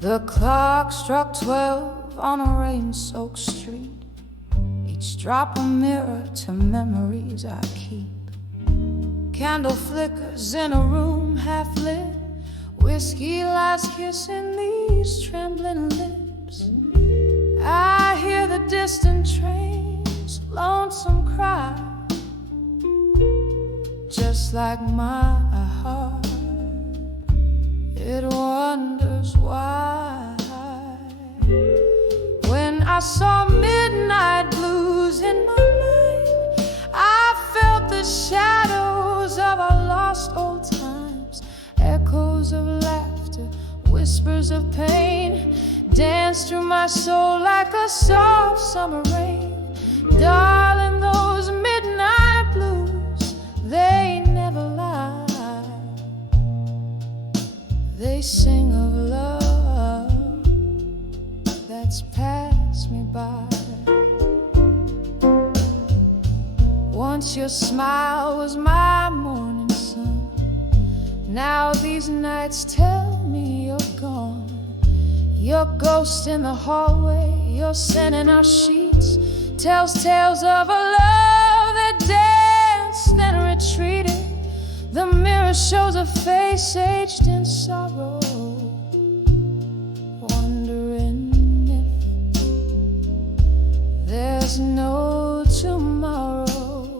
The clock struck 12 on a rain-soaked street. Each drop a mirror to memories I keep. Candle flickers in a room half lit. Whiskey lies kissing these trembling lips. I hear the distant train's lonesome cry, just like my heart. It wonders why. When I saw midnight blues in my mind, I felt the shadows of our lost old times. Echoes of laughter, whispers of pain, dance through my soul like a soft summer rain. Darling, those midnight blues, they never lie. They sing of love that's passed me by. Once your smile was my morning sun. Now these nights tell me you're gone. Your ghost in the hallway, your scent in our sheets, tells tales of a love that danced and retreated. The mirror shows a face aged in sorrow, wondering if there's no tomorrow.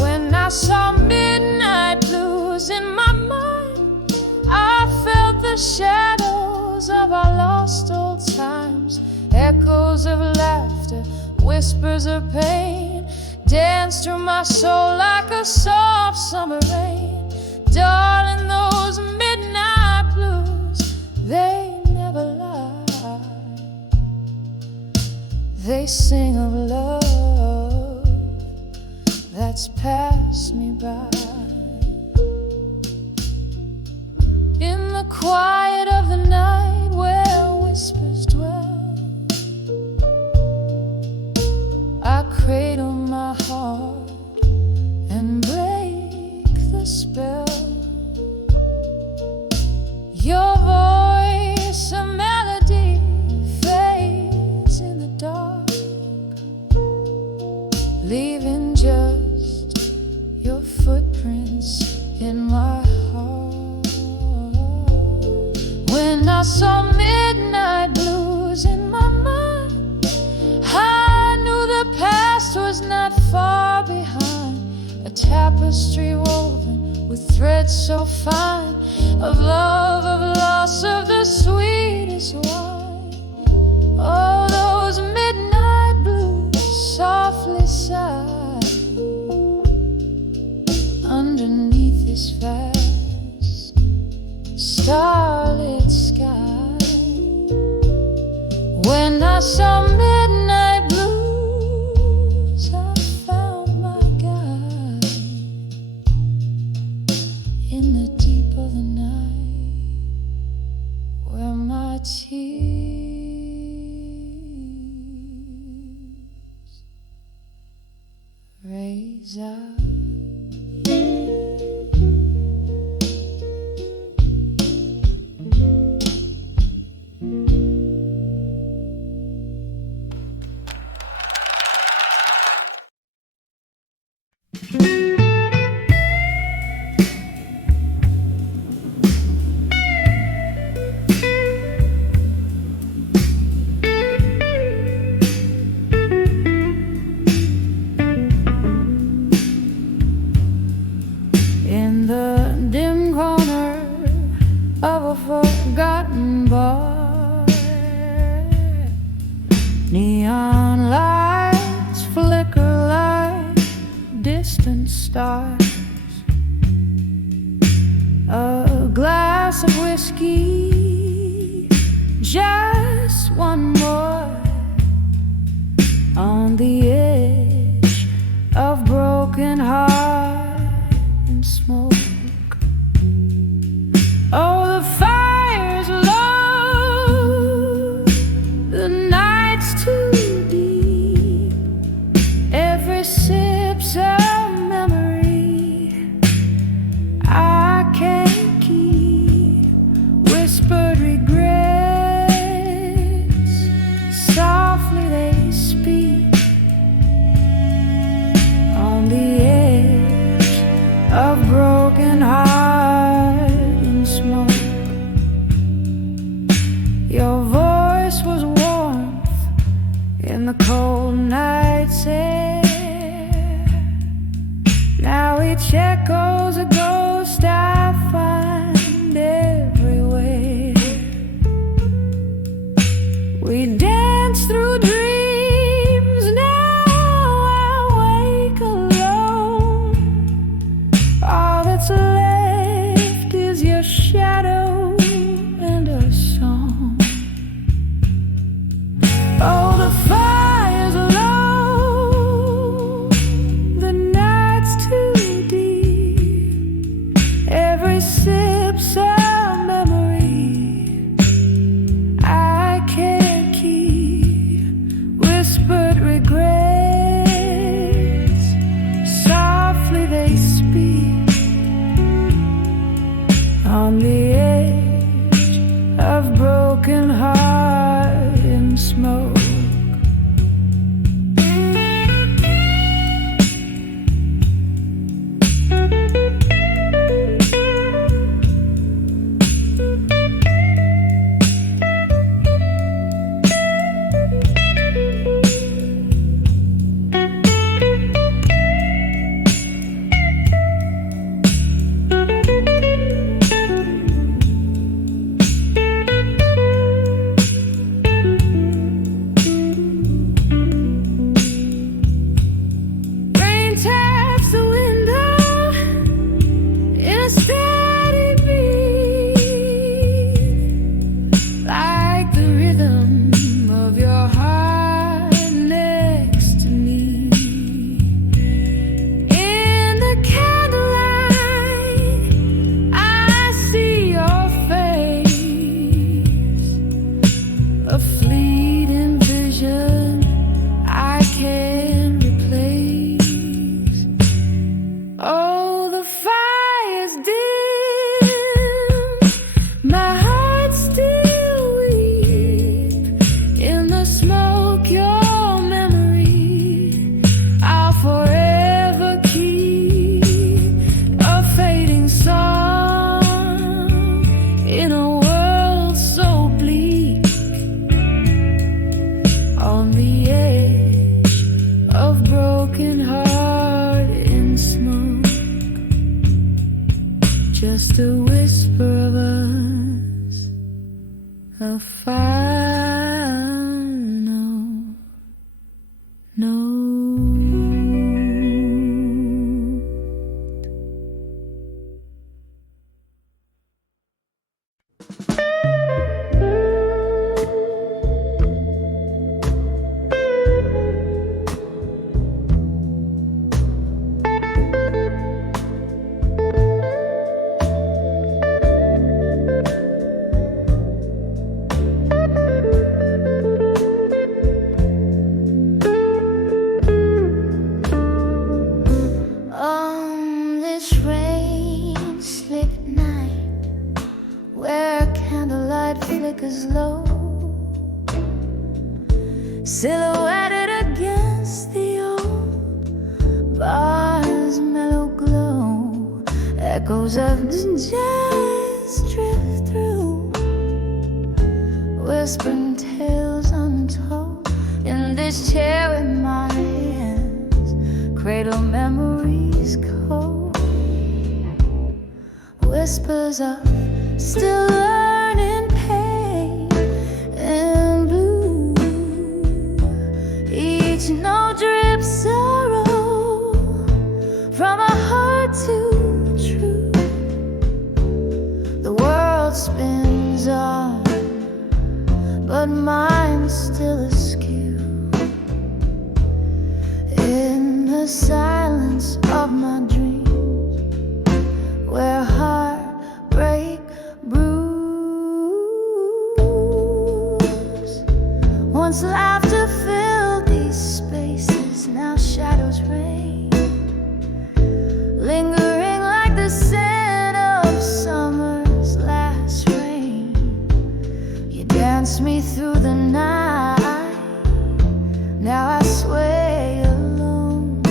When I saw midnight blues in my mind, I felt the shadows of our lost old times. Echoes of laughter, whispers of pain, dance through my soul like a soft summer rain. Darling, those midnight blues, they never lie. They sing of love that's passed me by. In the quiet of the night where whispers dwell, I cradle my heart and break the spell. Your voice, a melody, fades in the dark, leaving just your footprints in my heart. When I saw midnight blues in my mind, I knew the past was not far behind. A tapestry woven with threads so fine, of love, of loss, of the sweetest wine. Oh, those midnight blues softly sigh underneath this vast starlit sky. When I saw midnight blues, I found my guide in the deep of the night, where my tears raise up. In the dim corner of a forgotten bar, neon lights flicker like distant stars. A glass of whiskey, just one more, on the edge of broken heart and smoke. broken heart in smoke. Your voice was warmth in the cold night's air. Now each echo's a ghost I find everywhere. We dance through dreams, now I wake alone. All that's left is your shadow and a song. Oh, the fire's low, the night's too deep. Every sip's a memory I can't keep. Whispered regrets, softly they speak on the edge of broken heart in smoke. Rain taps the window in a steady beat, like the rhythm of your heart next to me. In the candlelight, I see your face, a fleeting vision I can't replace. Oh, the fire's dim, my heart still weep. In the smoke, your memory I'll forever keep. A fading song in a world so bleak, on the edge of broken heart in smoke. Just a whisper of us, a final note. On this rain-slick night, where candlelight flickers low, silhouetted against the old bar's mellow glow, echoes of jazz drift through, whispering tales untold. In this chair in my hands, cradle memories cold, whispers of still learning pain and blue. Each note drips sorrow from a heart too true. The world spins on, but mine's still askew. In the silence of my dreams, where heartbreak brews. Once laughter filled these spaces, now shadows reign, lingering like the scent of summer's last rain. You danced me through the night, now I sway alone.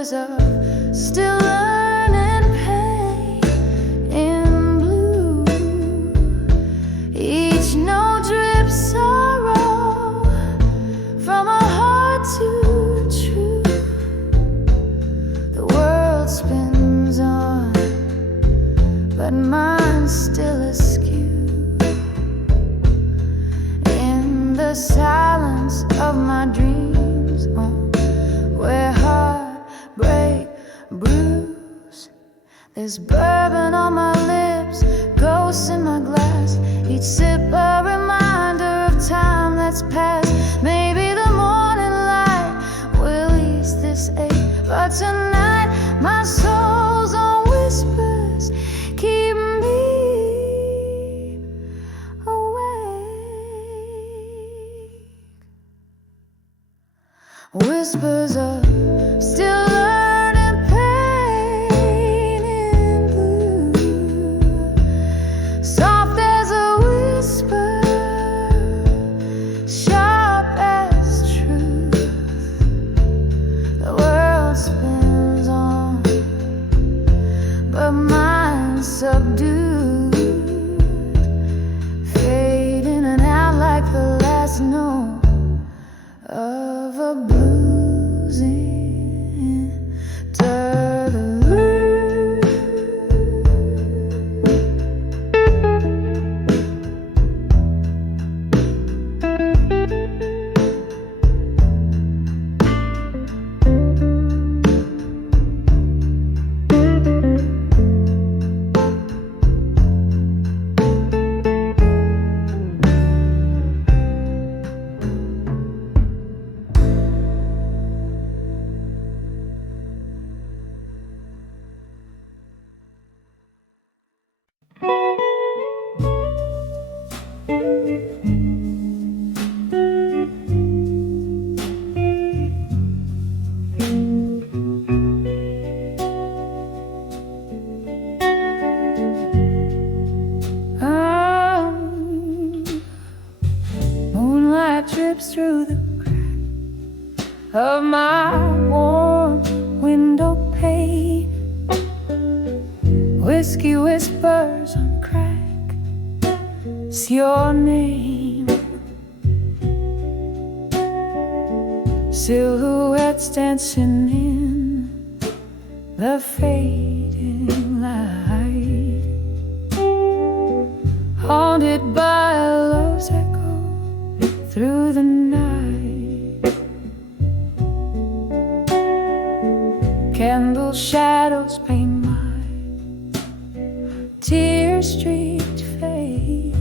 whispers of still learning pain in blue. Each note drips sorrow from a heart too true. The world spins on, but mine's still askew. In the silence of my dreams, where heartbreak brews, there's bourbon on my lips, ghosts in my glass. Each sip a reminder of time that's past. Maybe the morning light will ease this ache, but tonight my soul's on whispers keep me awake. Whispers of still learning pain in blue, soft as a whisper, sharp as truth. The world spins on, but mine's subdued, fading and out like the last note of a bluesing interlude. Moonlight drips through the crack of my warm window pane. Whiskey whispers on crack, it's your name. Silhouettes dancing in the fading light, haunted by love's echo through the night. Candle shadows paint my tear-streaked face.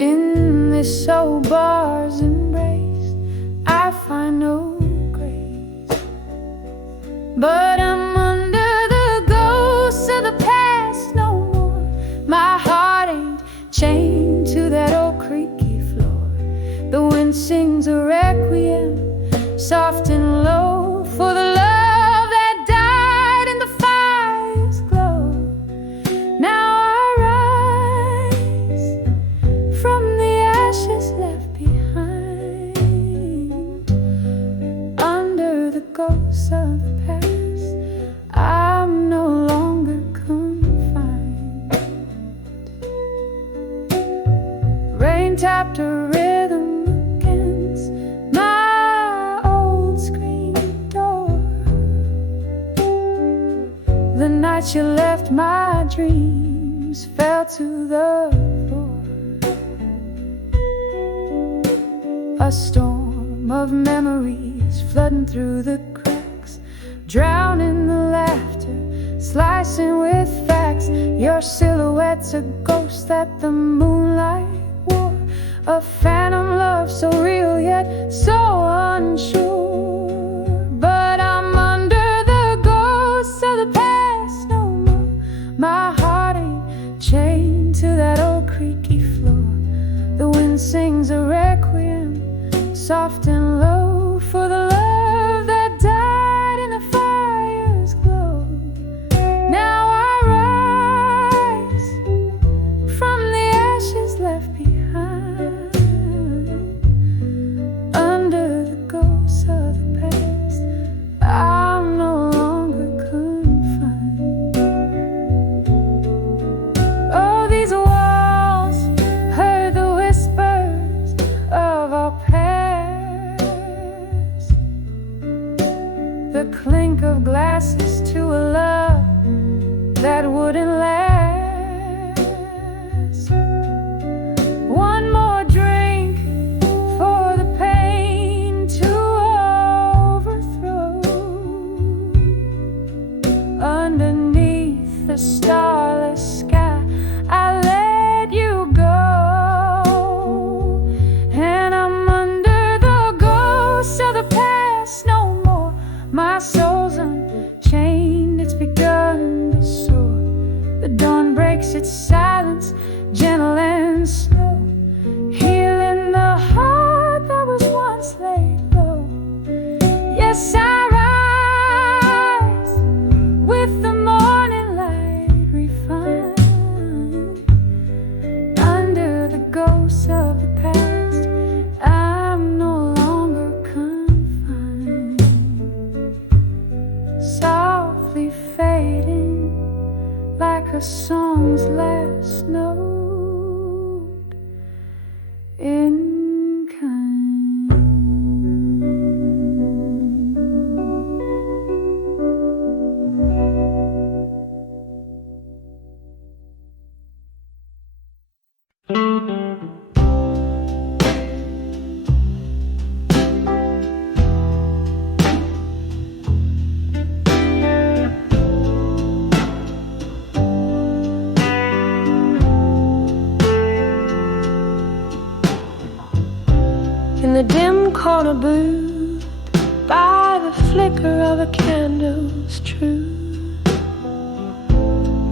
In this old bar's embrace, I find no grace, but I'm under the ghosts of the past no more. My heart ain't chained to that old creaky floor. The wind sings a requiem, soft and low, for the love that died in the fire's glow. Now I rise from the ashes left behind. Under the ghosts of the past, I'm no longer confined. Rain tapped a rhythm against my old screen door. The night you left, my dreams fell to the floor. A storm of memories flooding through the cracks, drowning the laughter, slicing with facts. Your silhouette's a ghost that the moonlight wore, a phantom love so real yet so unsure. But I'm under the ghosts of the past no more. My heart ain't chained to that old creaky floor. The wind sings a requiem, soft and low, for the love that died in the fire's glow. Now I rise from the ashes left behind. Under the ghosts of the past, in the dim corner booth by the flicker of a candle's truth.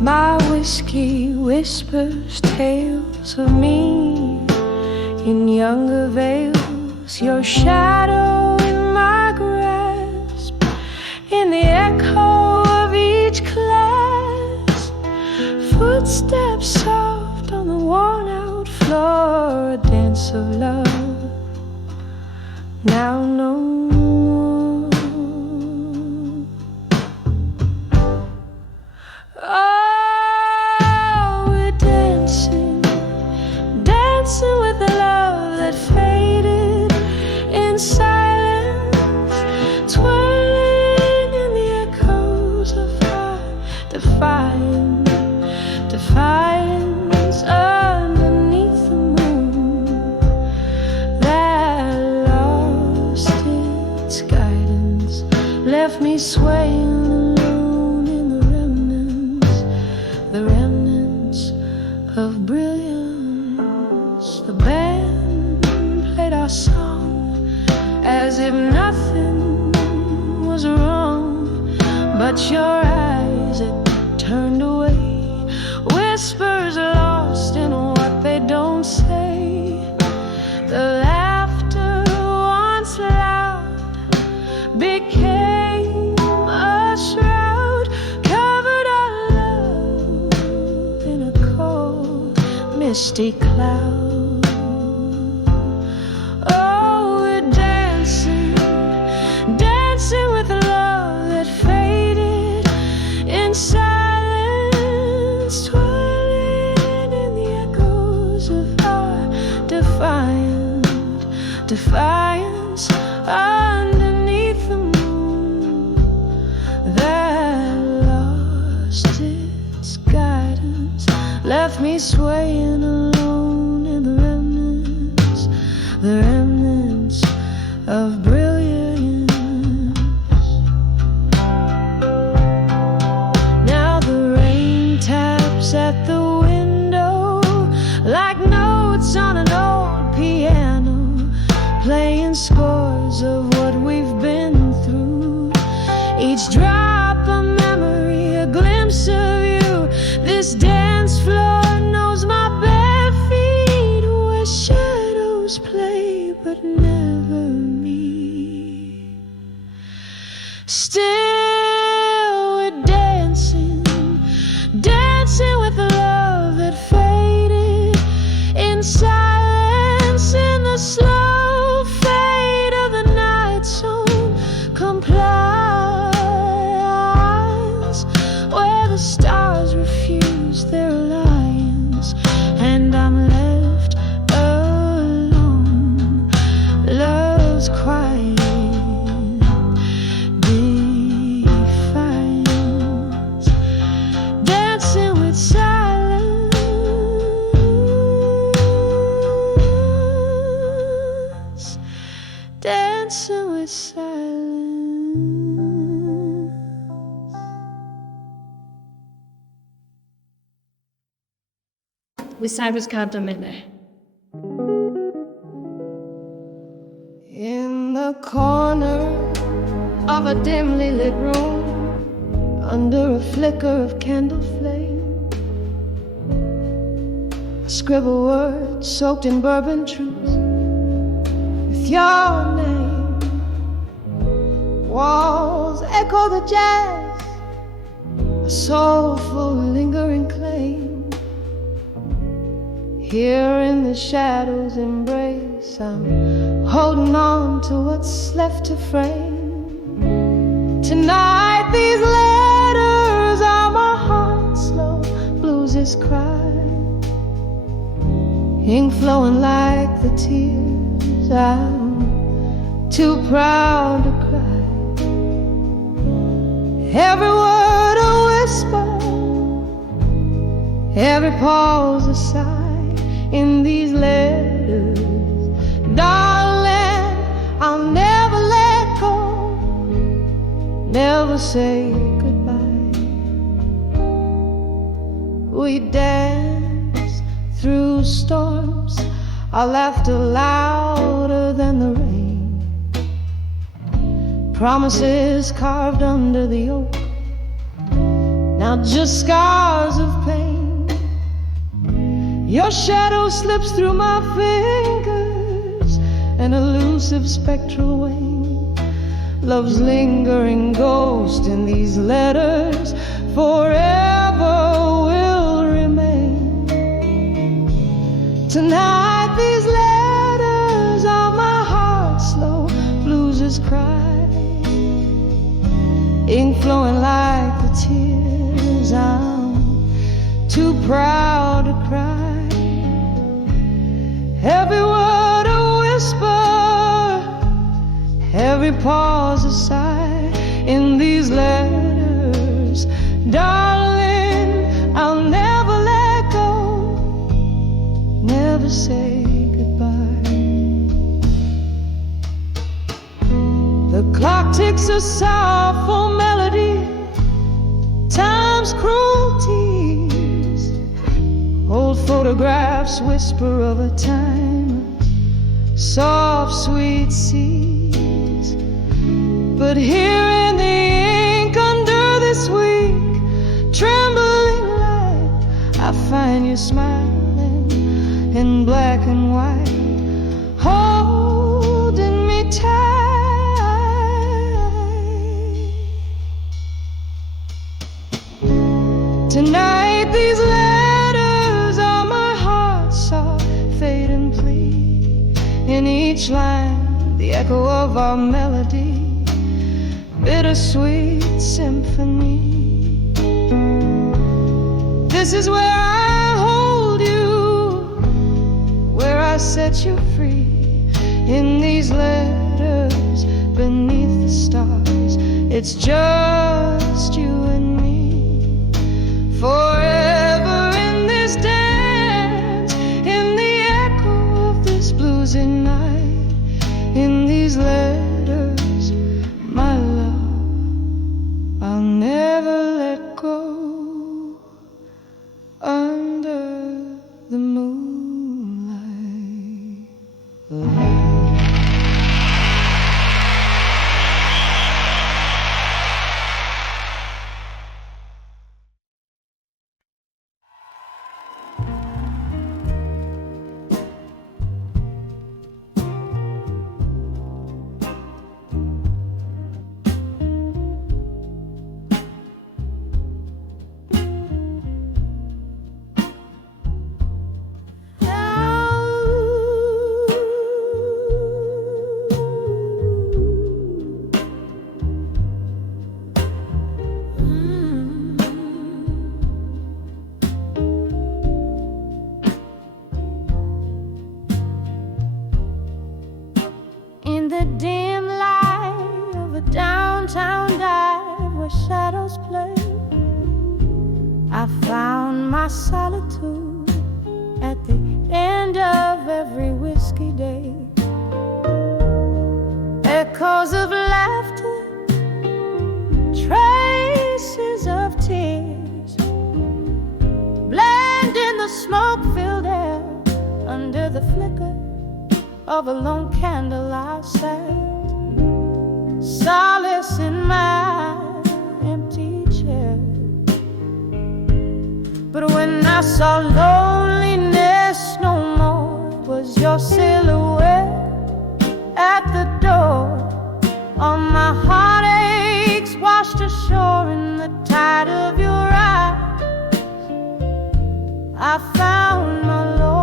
My whiskey whispers tales of me in younger veils, your shadow in my grasp, in the echo of each class, footsteps soft on the worn-out floor, a dance of love, now no more. Oh, we're dancing, dancing with the love that faded in silence, twirling in the echoes of our defiance underneath the moon that lost its guidance, left me swaying alone in the remnants of brilliance. The band played our song as if nothing was wrong, but your eyes had turned away, whispers lost in what they don't say. The laughter once loud became a shroud, covered our love in a cold, misty cloud. Oh, we're dancing, dancing with the love that faded in silence, twirling in the echoes of our defiance underneath the moon that lost its guidance, left me swaying alone in the remnants of brilliance. Now the rain taps at the window like notes on an old piano, playing scores of what we've been through. Each drop a memory, a glimpse of you. This dance floor knows my bare feet, where shadows play but never me. Still we're dancing, dancing with the love that faded in silence, in the slow fade of the night's own compliance, where the stars refuse their alliance and I'm left alone. Love's quiet defiance, dancing with silence, dancing with silence. We started with Candlelight. In the corner of a dimly lit room, under a flicker of candle flame, I scribble words soaked in bourbon truth with your name. Walls echo the jazz, a soulful lingering claim. Here in the shadows embrace, I'm holding on to what's left to frame. Tonight these letters are my heart's slow blues' cry, ink flowing like the tears I'm too proud to cry. Every word a whisper, every pause a sigh in these letters, darling, I'll never let go, never say goodbye. We dance through storms, our laughter louder than the rain, promises carved under the oak, now just scars of pain. Your shadow slips through my fingers, an elusive spectral wing. Love's lingering ghost in these letters forever will remain. Tonight these letters are my heart, slow blues cry, ink flowing like the tears I'm too proud to cry. Every word a whisper, every pause a sigh in these letters. Darling, I'll never let go, never say goodbye. The clock ticks a sorrowful melody, time's cruelties. Old photographs whisper of a time, soft sweet seas. But here in the ink under this weak trembling light, I find you smiling in black and white, holding me tight. Tonight these letters are my heart's soft fade and plea. In each line the echo of our melody, bittersweet symphony. This is where I hold you, where I set you free. In these letters beneath the stars, it's just you and me. Forever in this dance, in the echo of this bluesy night. In these letters, my love, I'll never let go. Under the moonlight. In the dim light of a downtown dive where shadows play, I found my solitude at the end of every whiskey day. Echoes of laughter, traces of tears, blend in the smoke-filled air under the flicker of a lone candle I sat, solace in my empty chair. But when I saw loneliness no more, it was your silhouette at the door. All my heartaches washed ashore in the tide of your eyes. I found my Lord.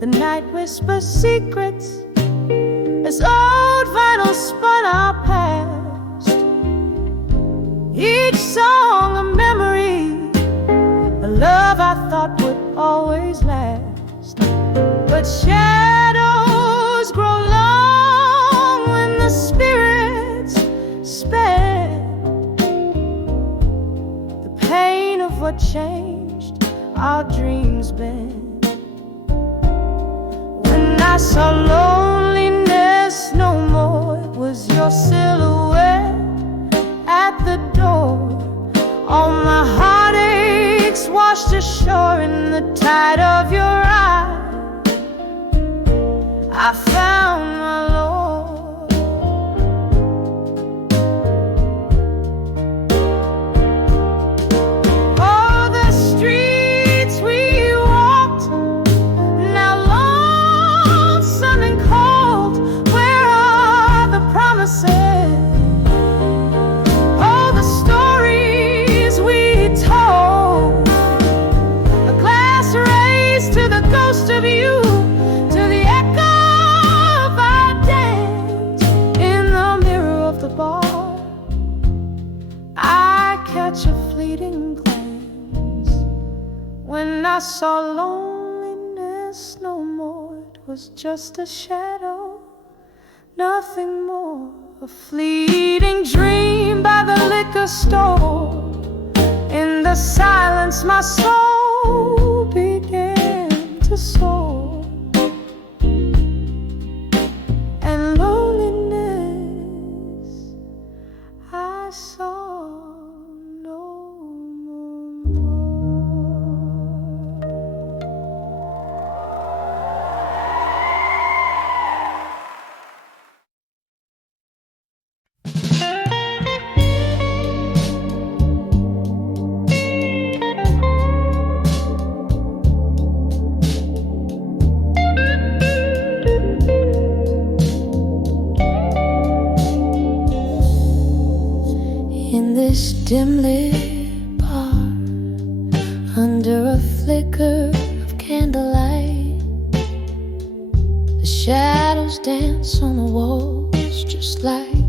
The night whispers secrets as old vinyl spun our past. Each song a memory, a love I thought would always last. But shadows grow long when the spirits spend. The pain of what changed our dreams bend. I saw loneliness no more, it was your silhouette at the door. All my heart mistakes washed ashore in the tide of your eye. I found my Lord. Oh, the streets we walked, now lonesome and cold. Where are the promises? Oh, the stories we told. A glass raised to the ghost of you, to the echo of our dance in the mirror of the bar. I catch a fleeting glance when I saw loneliness no more. It was just a shadow, nothing more. A fleeting dream by the liquor store. In the silence my soul began to soar. And loneliness I saw no more. In this dim-lit bar, under a flicker of candlelight, the shadows dance on the walls just like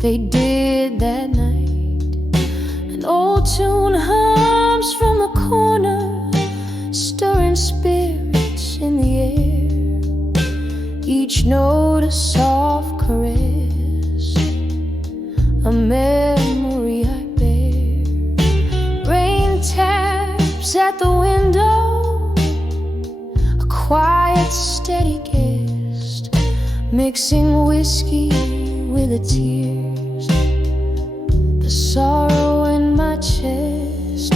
they did that night. An old tune hums from the corner, stirring spirits in the air, each note a soft caress, a memory I bear. Rain taps at the window, a quiet, steady guest, mixing whiskey with the tears, the sorrow in my chest.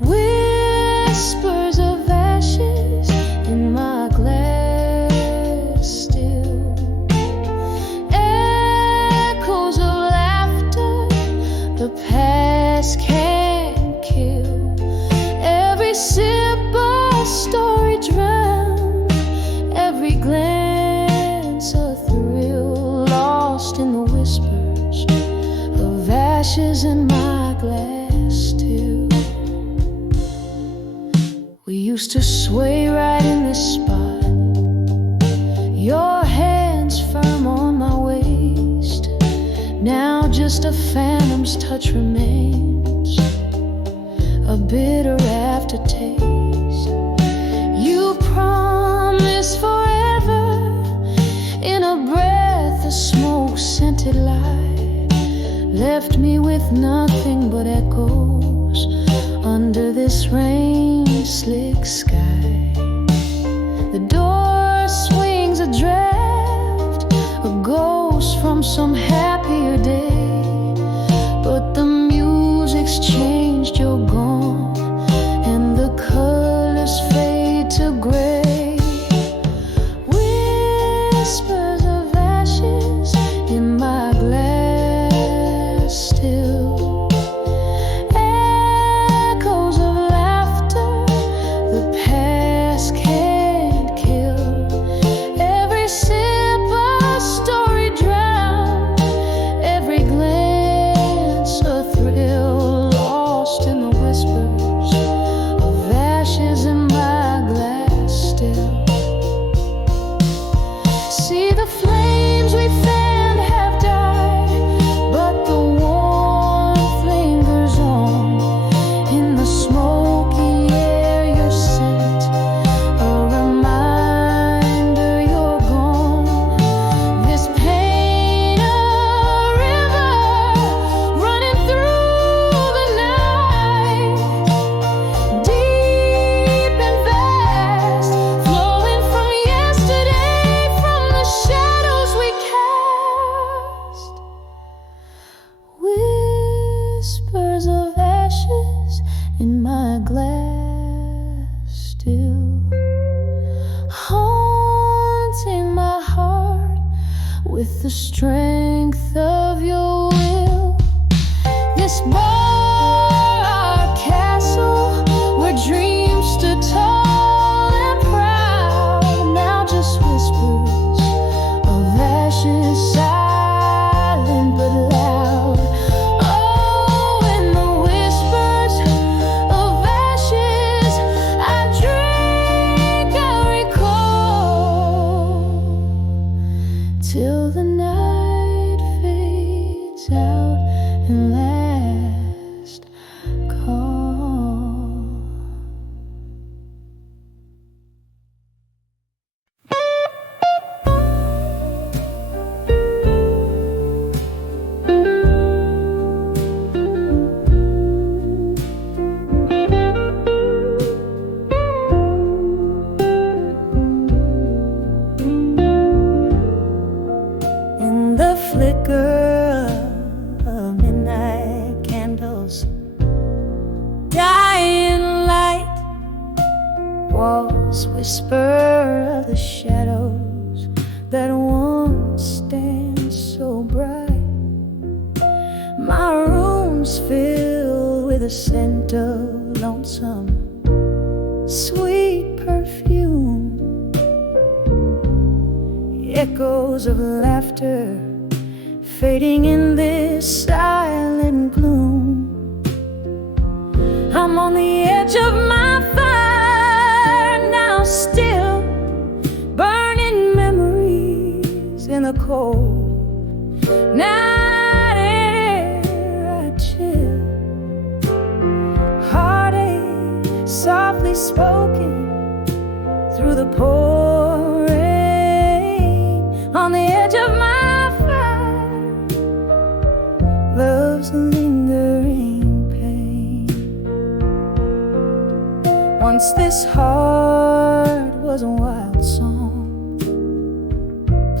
Whispers of ashes in my glass still, echoes of laughter the past can't kill. Every sip a story drowned, every glance a thrill, lost in the whispers of ashes in my glass still. We used to sway right in this spot, your hands firm on my waist. Now just a phantom's touch remains, a bitter aftertaste. You promised forever in a breath of smoke-scented light, left me with nothing but echoes under this rain-slick sky. The door swings a draft, a ghost from some happier day, but the music's changed, you're gone, and the colors fade to gray. Whispers of ashes in my glass still, echoes of laughter the past last whisper of the shadows that once stand so bright. My room's filled with a scent of lonesome, sweet perfume, echoes of laughter fading in this silent gloom. I'm on the edge of my fire now, still burning memories in the cold night air. I chill, heartache softly spoken through the pouring rain. On the edge of my fire, love's a lingering pain. Once this heart was a wild song,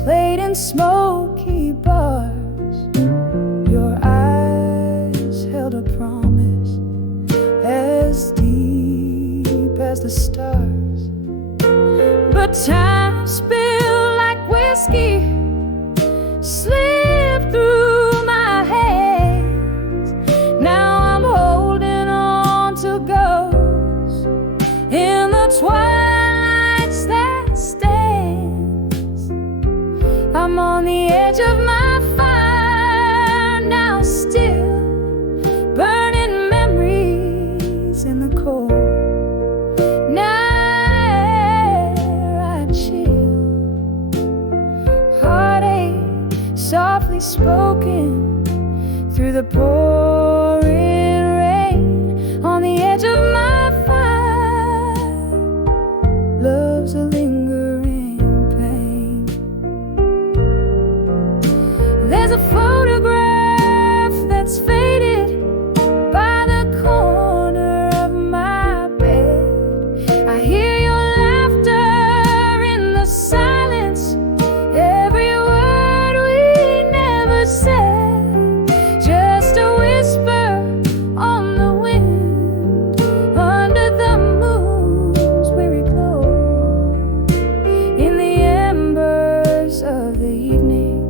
played in smoky bars. Your eyes held a promise as deep as the stars. But time spilled like whiskey, slipped through my hands. Now I'm holding on to ghosts in the twilights that stands. I'm on the edge of my fire now, still burning memories in the cold night air. I chill, heartache softly spoken through the pouring rain. On the edge of my fire, love's a lingering pain. There's a photograph that's faded by the corner of my bed. I hear your laughter in the silence, every word we never said, just a whisper on the wind, under the moon's weary glow. In the embers of the evening,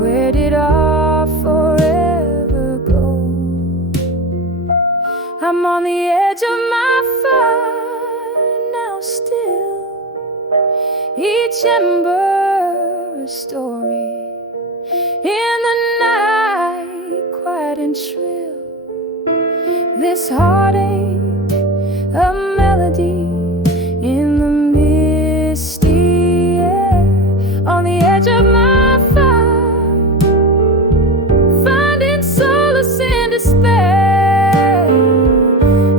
where did our forever go? I'm on the edge of my fire now, still each ember a story. In the night, quiet and shrill, this heartache a melody in the misty air. On the edge of my fire, finding solace in despair.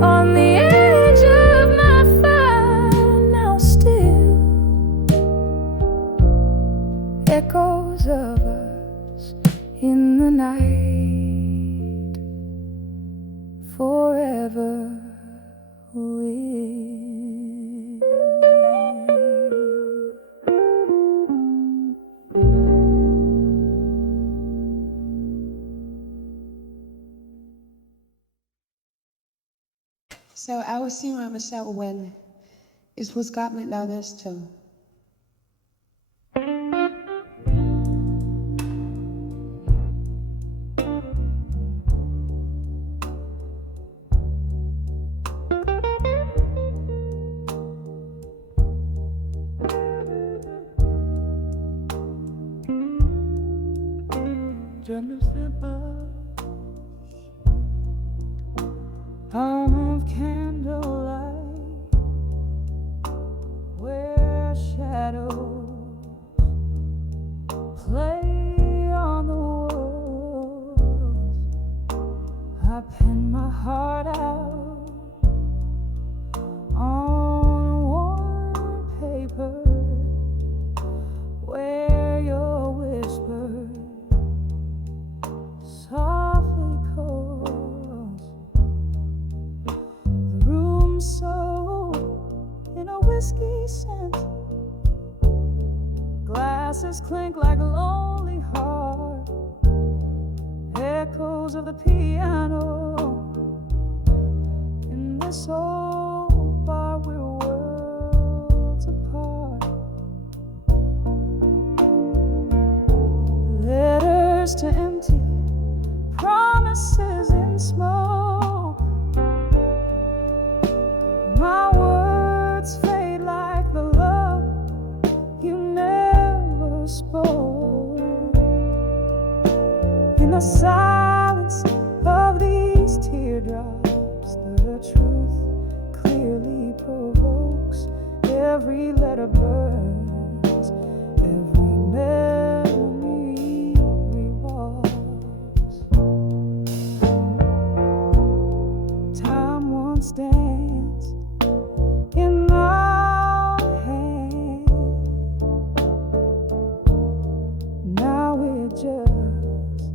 On the edge of my fire now, still echoes of us in the night, forever will. So I was seeing with Michelle when it was got me down this too. Home of candlelight, where shadows play on the walls. I pen my heart out on warm paper, where your whisper softly calls. The room soaked in a whiskey scent, glasses clink like a lonely heart, echoes of the piano in this old bar we're world letters to empty promises in smoke. My words fade like the love you never spoke. In the silence of these teardrops, the truth clearly provokes. Every letter burns, every memory revolves. Time once danced in our hands. Now it just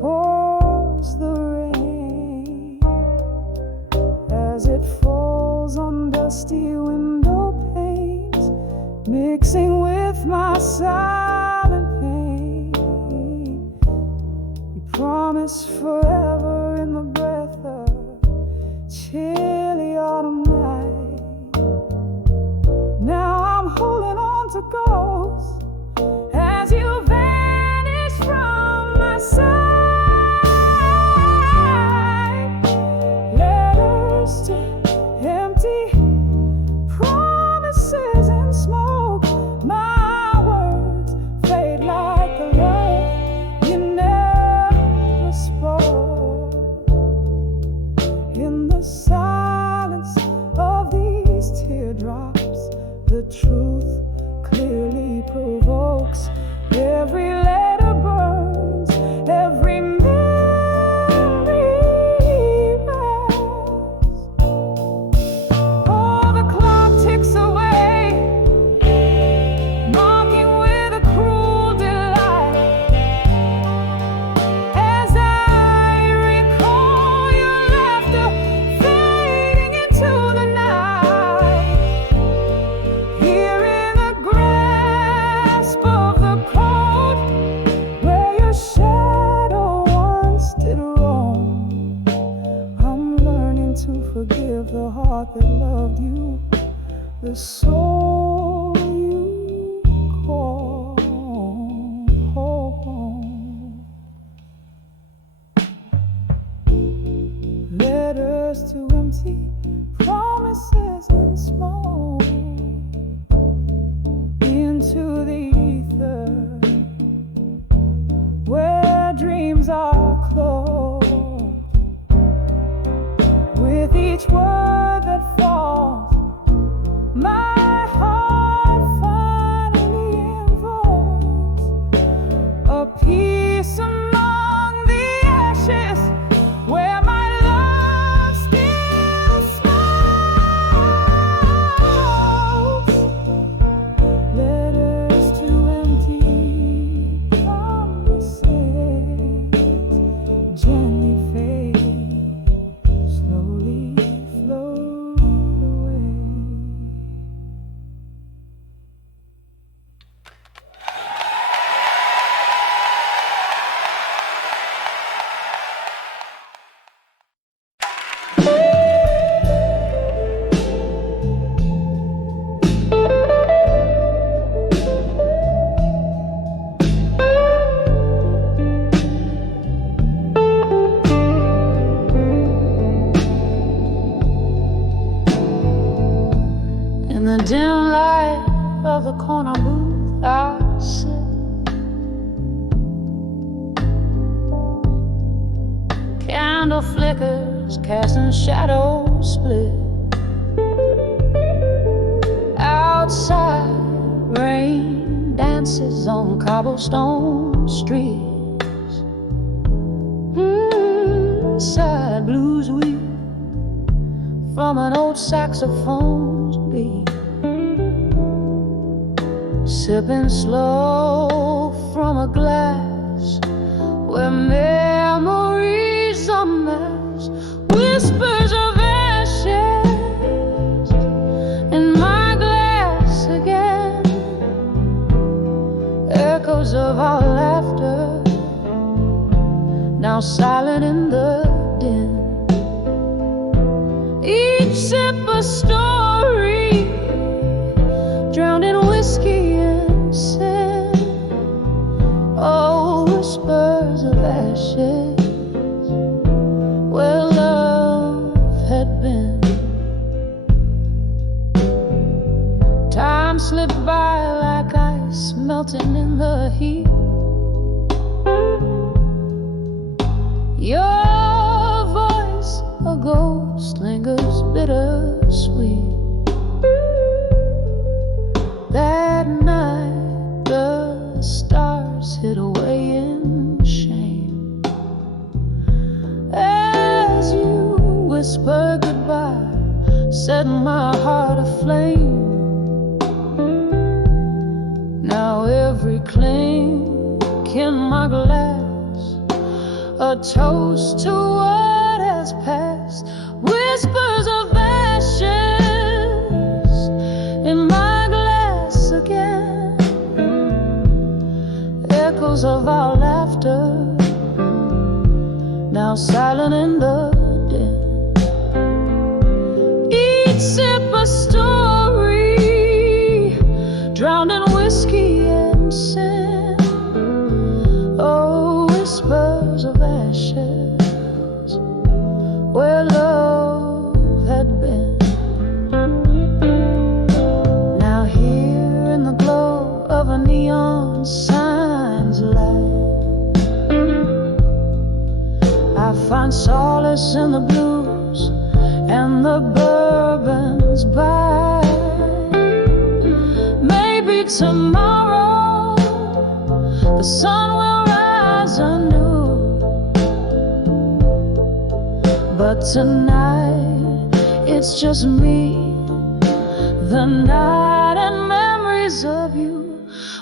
pours the rain as it falls on dusty window panes, mixing with my silent pain. You promised forever in the breath of chilly autumn night. Now I'm holding on to ghosts as you vanish from my sight. Letters to empty promises and smoke. My words fade like the love you never spoke. In the silence of these teardrops, the truth clearly provokes. Every letter burns, every memory rests. Oh, the clock ticks away, mocking with a cruel delight, as I recall your laughter fading into the night. Here in the grasp of the cold, where your shadow once did roam, I'm learning to forgive the heart that loved you, the soul you call home. Letters to empty promises and smoke. Into the ether, where dreams are closed. With each word that falls, my heart finally invokes a peace among the ashes, where my love still smokes. Letters to empty promises gently fade, slowly float away. In the dim light of the corner booth, I sit. Candle flickers, casting shadows split. Outside, rain dances on cobblestone streets. Inside, blues weep from an old saxophone's beat. Sipping slow from a glass where memories are mass. Whispers of ashes in my glass again. Echoes of our laughter, now silent in the din. Each sip a story, drowned in whiskey and sin. Oh, whisper melting in the heat. Your voice, a ghost, lingers bittersweet. That night the stars hid away in shame. As you whisper goodbye, set my heart aflame. Now every clink in my glass, a toast to what has passed. Whispers of ashes in my glass again. Echoes of our laughter, now silent in the den. Each sip a story, drowned in whiskey and sin. Oh, whispers of ashes, where love had been. Now here in the glow of a neon sign's light, I find solace in the blues and the bourbons by. Maybe tomorrow the sun will rise anew, but tonight it's just me, the night and memories of you.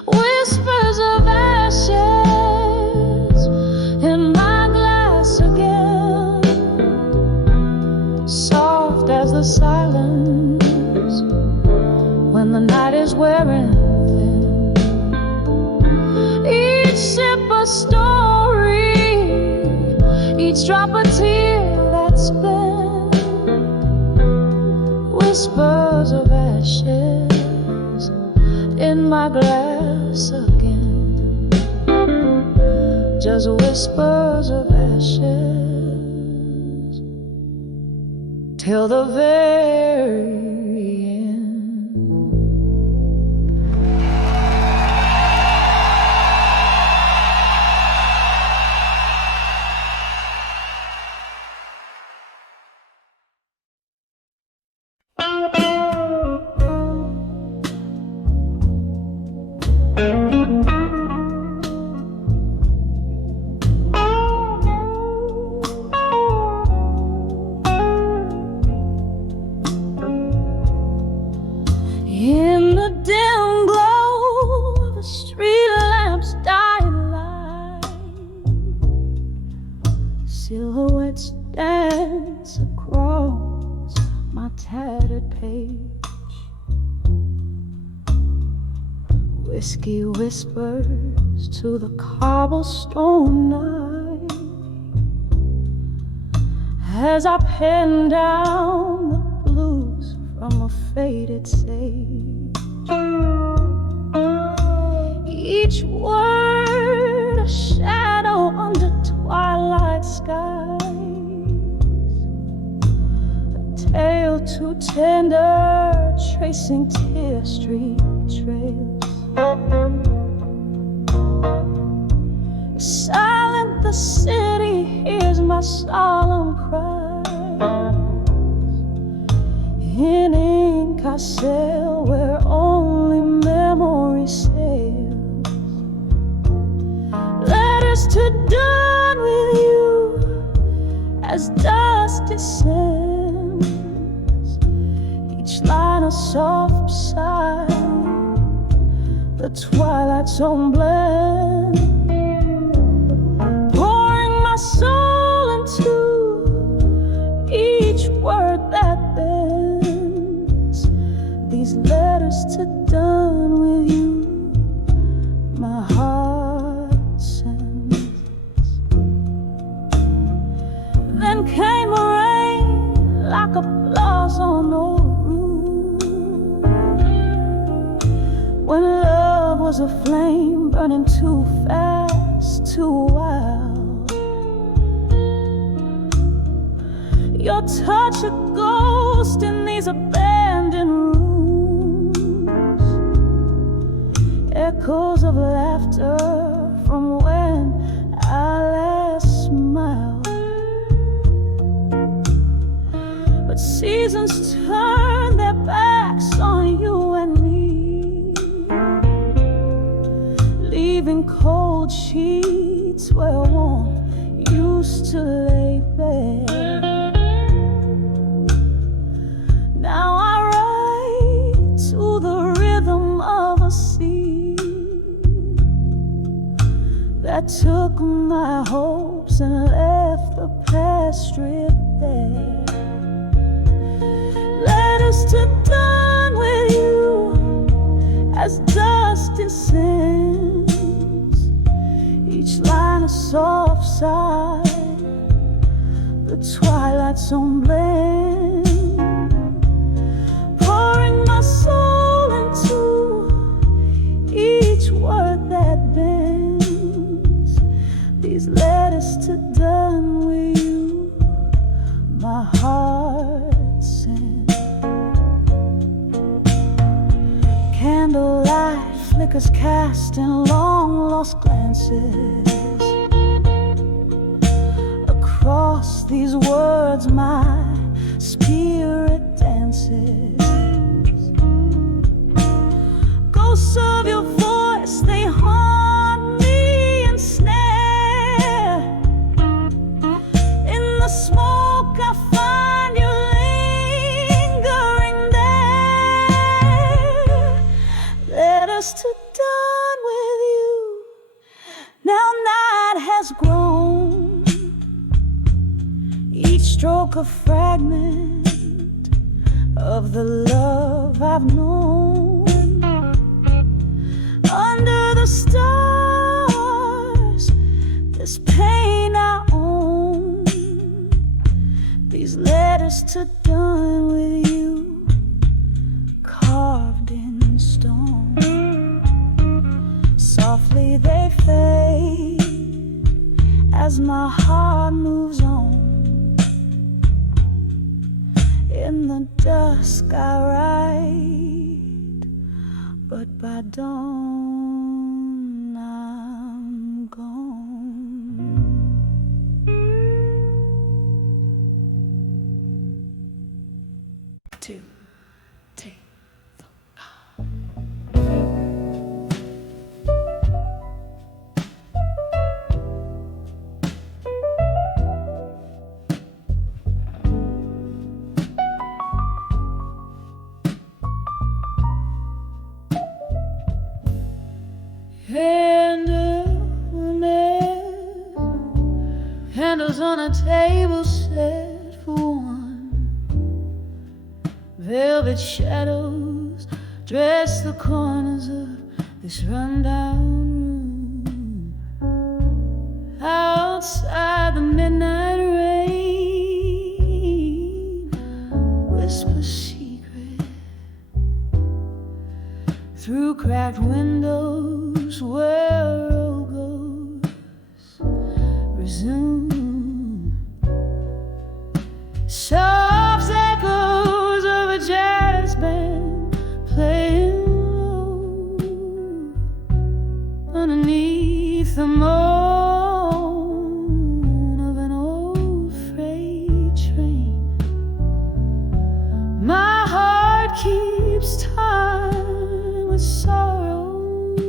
Whispers of ashes in my glass again, soft as the silence when the night is wearing thin. Each sip a story, each drop a tear that's been. Whispers of ashes in my glass again, just whispers of ashes till the very end. In the dim glow of a street lamp's dying light, silhouettes dance across my tattered page. Whiskey whispers to the cobblestone night as I pen down the blues from a faded sage. Each word a shadow under twilight skies, a tale too tender, tracing tear street trails. Silent the city hears my solemn cries. In ink I sail where only memory sails. Letters to dawn with you as dusk descends. Each line a soft sigh, the twilight's own blend. Pouring my soul into each word that bends. These letters to dawn with you, my heart sends. Then came a rain like applause on old roof, when love was a flame burning too fast, too wild. Your touch a ghost in these abandoned rooms, echoes of laughter from when I last smiled. But seasons turn their backs on you and me, leaving cold sheets where warmth used to lay bare. Now I ride to the rhythm of a sea that took my hopes and left the past stripped bare. Letters to dawn with you as dust descends, each line a soft sigh, the twilight's own blend, pouring my soul into each word that bends. These letters to dawn with you, my heart sends. Candlelight flickers cast in long lost glances. Across these words my spirit dances. Ghosts of your voice, they haunt me and snare. In the smoke I find you lingering there. Letters to dawn with you. Now night has grown, each stroke a fragment of the love I've known. Under the stars, this pain I own. These letters to dawn with you, carved in stone. Softly they fade as my heart moves on. In the dusk I ride, but by dawn I'm gone. Two, three, four. Candles on a table set for one. Velvet shadows dress the corners of this rundown room. Outside the midnight rain whispers secret through cracked windows where road goes resume. Soft echoes of a jazz band playing low underneath the moan of an old freight train. My heart keeps time with sorrow's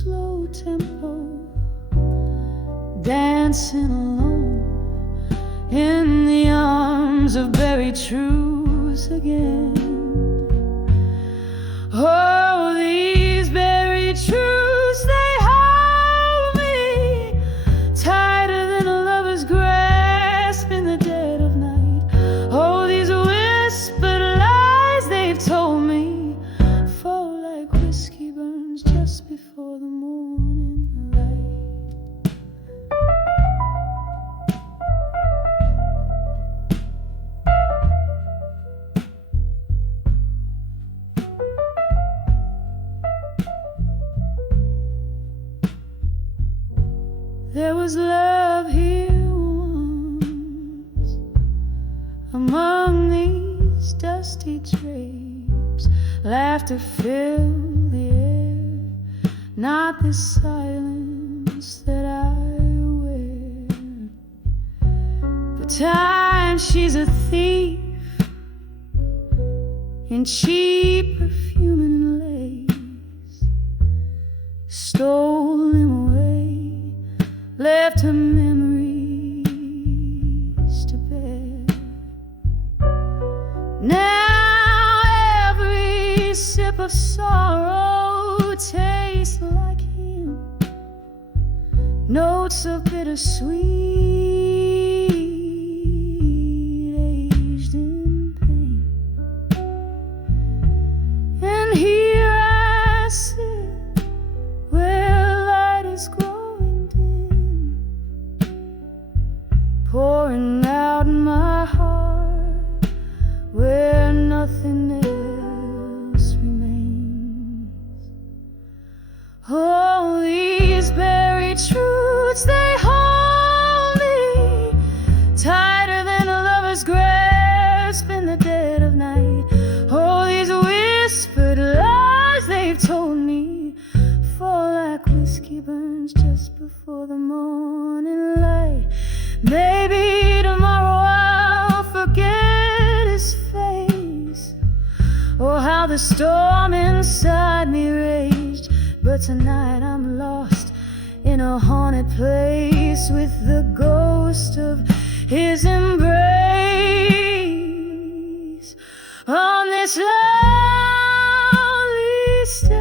slow tempo, dancing alone in the arms of buried truths again. Oh, these buried truths, they hold me tighter than a lover's grasp in the dead of night. Oh, these whispered lies they've told me fall like whiskey burns just before the morning light. There was love here once among these dusty drapes. Laughter filled the air. not the silence that I wear. But time, she's a thief in cheap perfume and lace, stole him away, left her memories to bear. Now every sip of sorrow tastes like him, notes of bittersweet, aged in pain. And here I sit where light is growing dim, pouring out my heart where nothing else remains. Oh, these buried truths, they hold me tighter than a lover's grasp in the dead of night. Oh, these whispered lies they've told me fall like whiskey burns just before the morning light. Maybe tomorrow I'll forget his face, or how the storm inside me raged. But tonight I'm lost in a haunted place with the ghost of his embrace. On this lonely stage,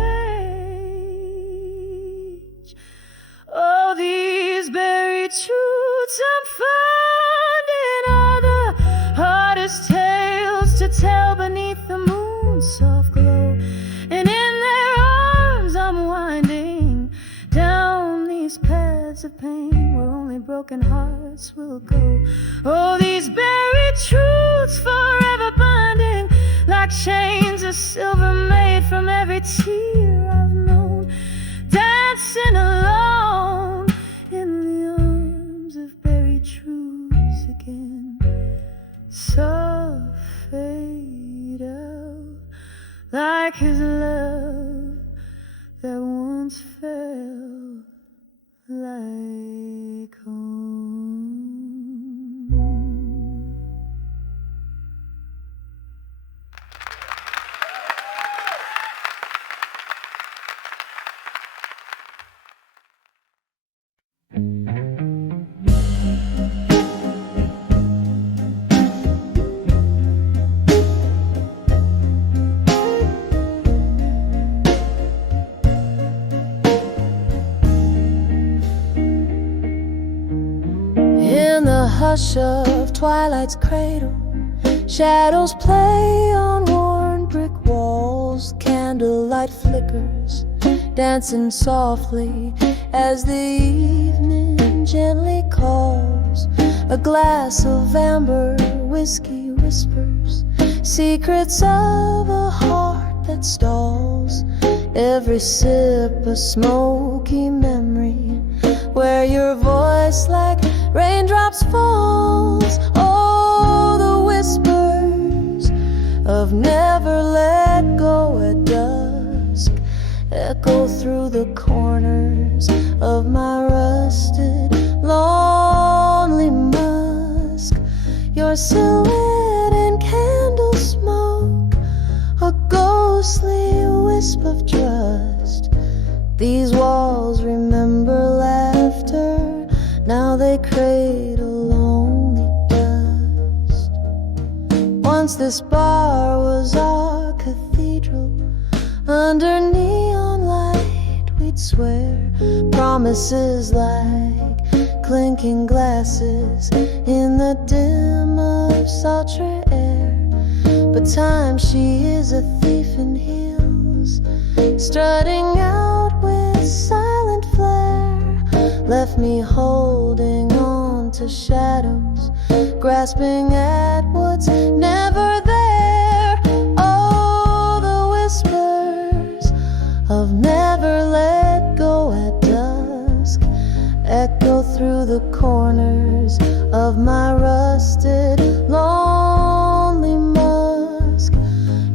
oh, these buried truths I'm finding are the hardest tales to tell beneath the moon's soft glow. And in their arms I'm winding down these paths of pain where only broken hearts will go. Oh, these buried truths forever binding like chains of silver made from every tear I've known, dancing alone in the arms of buried truths again. So fade out like his love that once felt like home. In the hush of twilight's cradle, shadows play on worn brick walls. Candlelight flickers, dancing softly as the evening gently calls. A glass of amber whiskey whispers secrets of a heart that stalls. Every sip a smoky memory where your voice like raindrops falls. Oh, the whispers of never let go at dusk echo through the corners of my rusted, lonely musk. Your silhouette in candle smoke, a ghostly wisp of trust. These walls remember laughter, now they cradle only dust. Once this bar was our cathedral, under neon light we'd swear promises like clinking glasses in the dim of sultry air. But time, she is a thief in heels, strutting out with silent flair, left me holding on to shadows, grasping at what's never there. Oh, the whispers of never let go at dusk echo through the corners of my rusted, lonely musk.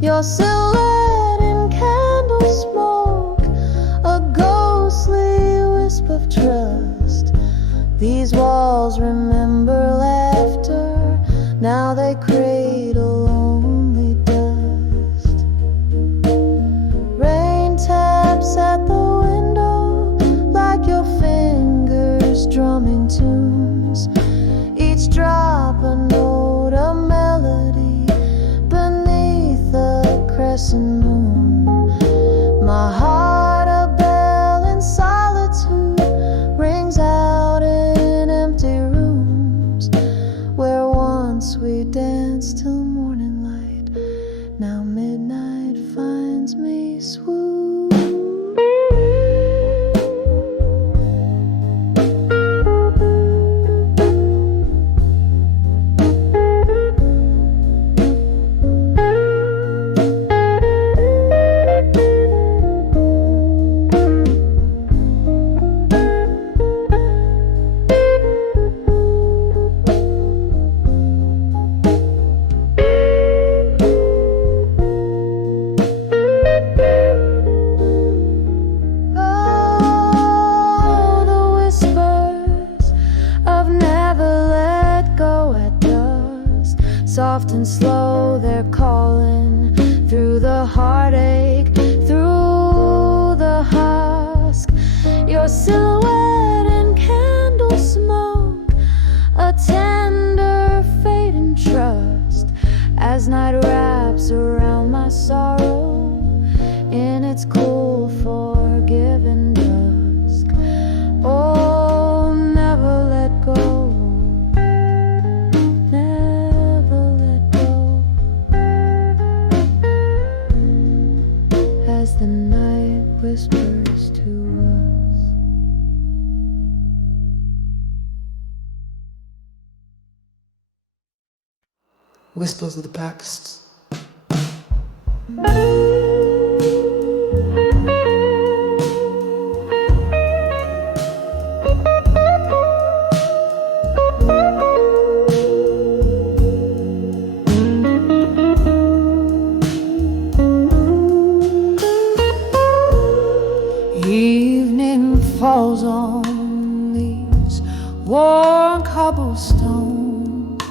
Your silhouette in candle smoke, a ghost Now they cradle only dust. Rain taps at the window like your fingers drumming tunes. Each drop a note, a melody beneath the crescent moon. My heart a bell in solitude rings out in empty rooms where once we danced till morning light. Now midnight finds me swoon. Soft and slow, they're calling through the heartache, through the husk. Your silhouette in candle smoke, a tender fate and trust. As night wraps around my sorrow in its cool, forgiving dusk. Oh, never let go. As the night whispers to us. Whispers of the past. Evening falls on these worn cobblestones,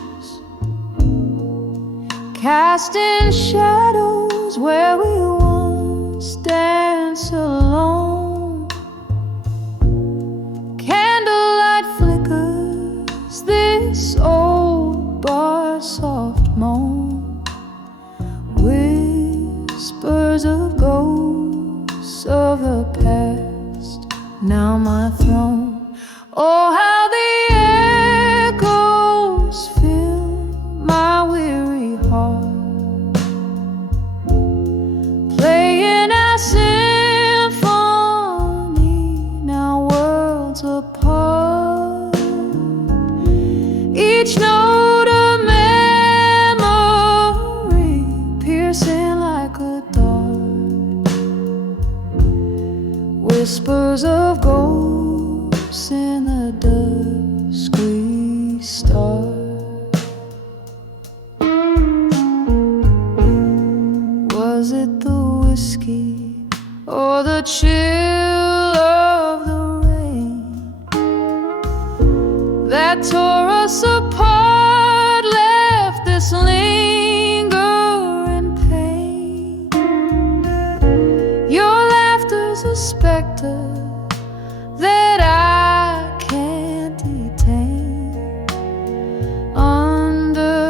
casting shadows where we once danced alone. Candlelight flickers this old bar soft moan, whispers of ghosts of the past, now my throne. Oh, how the echoes fill my weary heart, playing our symphony, now worlds apart. Each note a memory, piercing like a dart. Whispers of ghosts in the dusk we start. Was it the whiskey or the chill of the rain that tore us apart, left this lingering pain? Your laughter's a specter that I can't detain. Under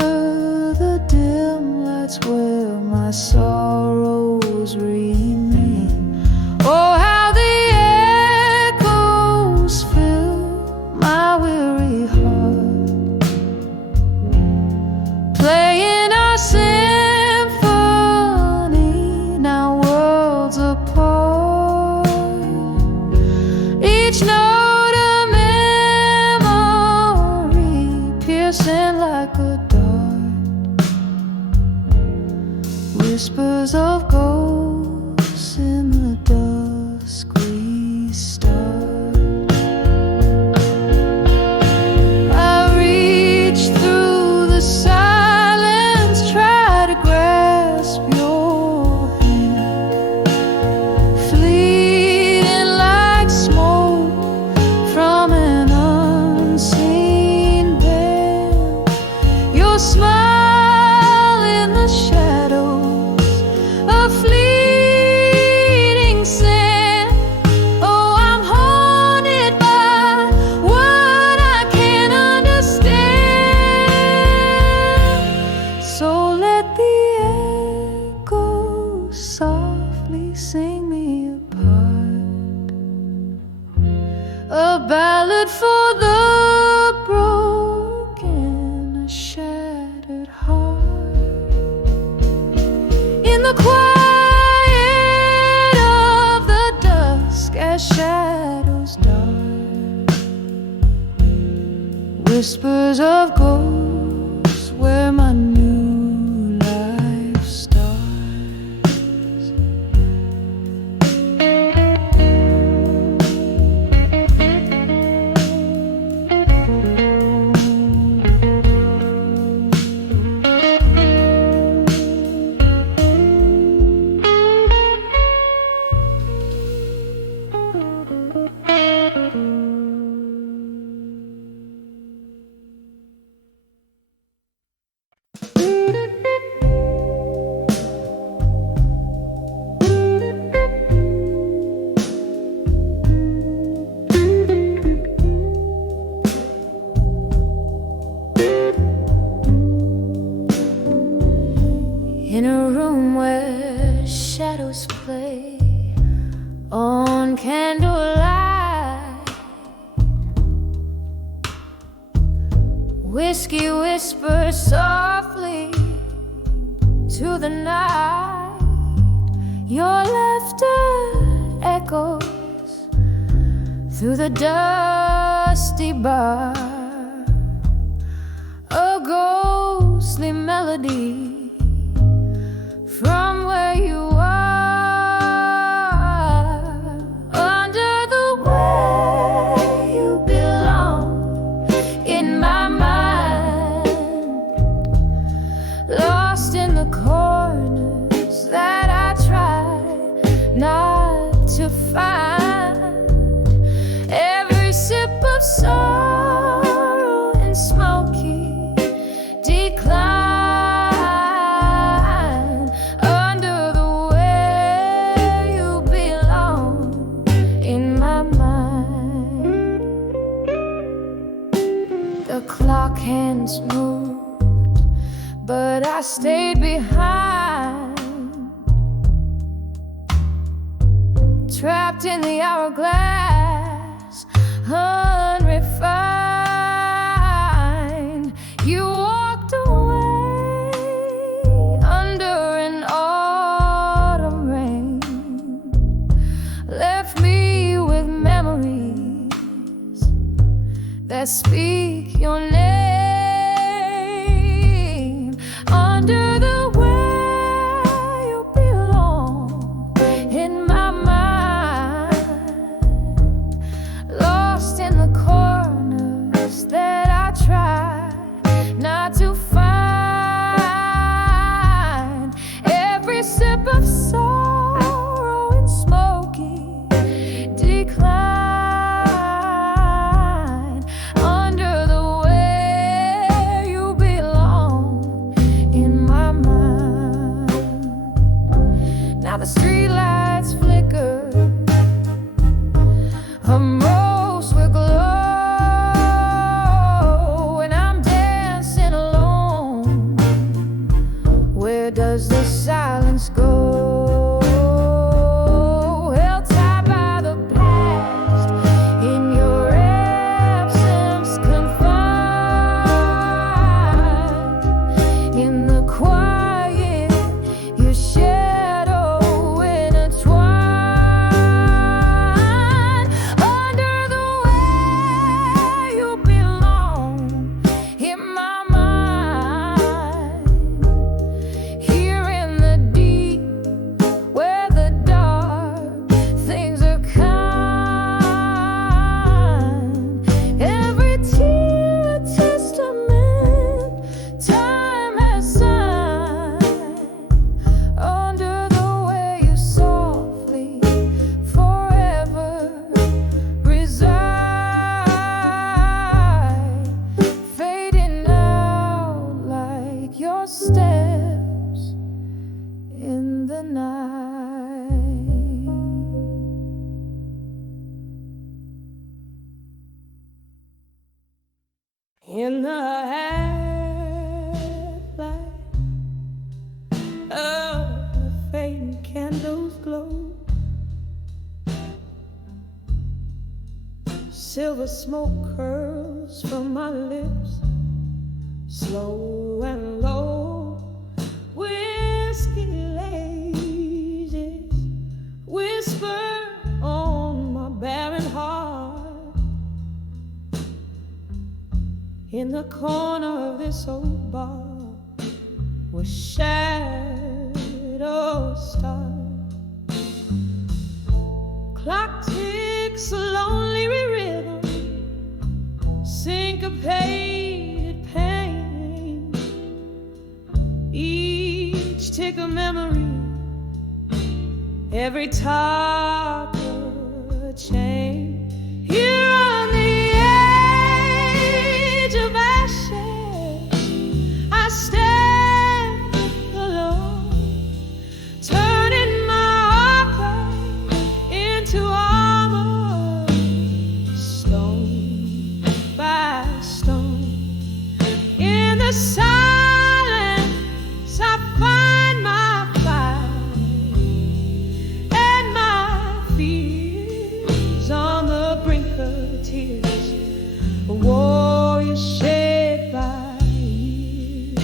the dim lights where my sorrows remain. Oh, how the echoes fill my weary heart, playing our symphony, now worlds apart. Each note a memory, piercing like a dart. Whispers of ghosts in the dusk we start. I reach through the silence, try to grasp your hand, fleeting like smoke from an unseen band. Your smile in the shadows, a fleeting sin. Oh, I'm haunted by what I can't understand. So let the echo softly sing me a part, a ballad for the broken, a shattered heart. In the quiet of the dusk, as shadows dark, whispers of ghosts where my new life starts. In a room where shadows play on candlelight, whiskey whispers softly to the night. Your laughter echoes through the dusty bar, a ghostly melody from where you are, under the way you belong in my mind, lost in the corners that I try not to find. Every sip of sorrow and smoky decline. The clock hands moved, but I stayed behind, trapped in the hourglass, unrefined. You walked away under an autumn rain, left me with memories that speak your name, under the way you belong in my mind, lost in the corners that I try not to find. Every sip of sorrow and smoky decline. Now the streetlights flicker, a rose will glow, and I'm dancing alone. Where does the silence go? Held tied by the past, in your absence confined, in the quiet you share. your steps in the night. In the half-light of the fading candles glow, silver smoke curls from my lips, slow and low. Whiskey lasers whisper on my barren heart. In the corner of this old bar where shadows start, clock ticks a lonely rhythm, syncopated pain, each tick a memory, every talk a chain. Here on the edge of ashes, I stand alone, turning my heartbreak into armor, stone by stone. In the silence, I find my fight and my fears on the brink of tears. A warrior shaped by years,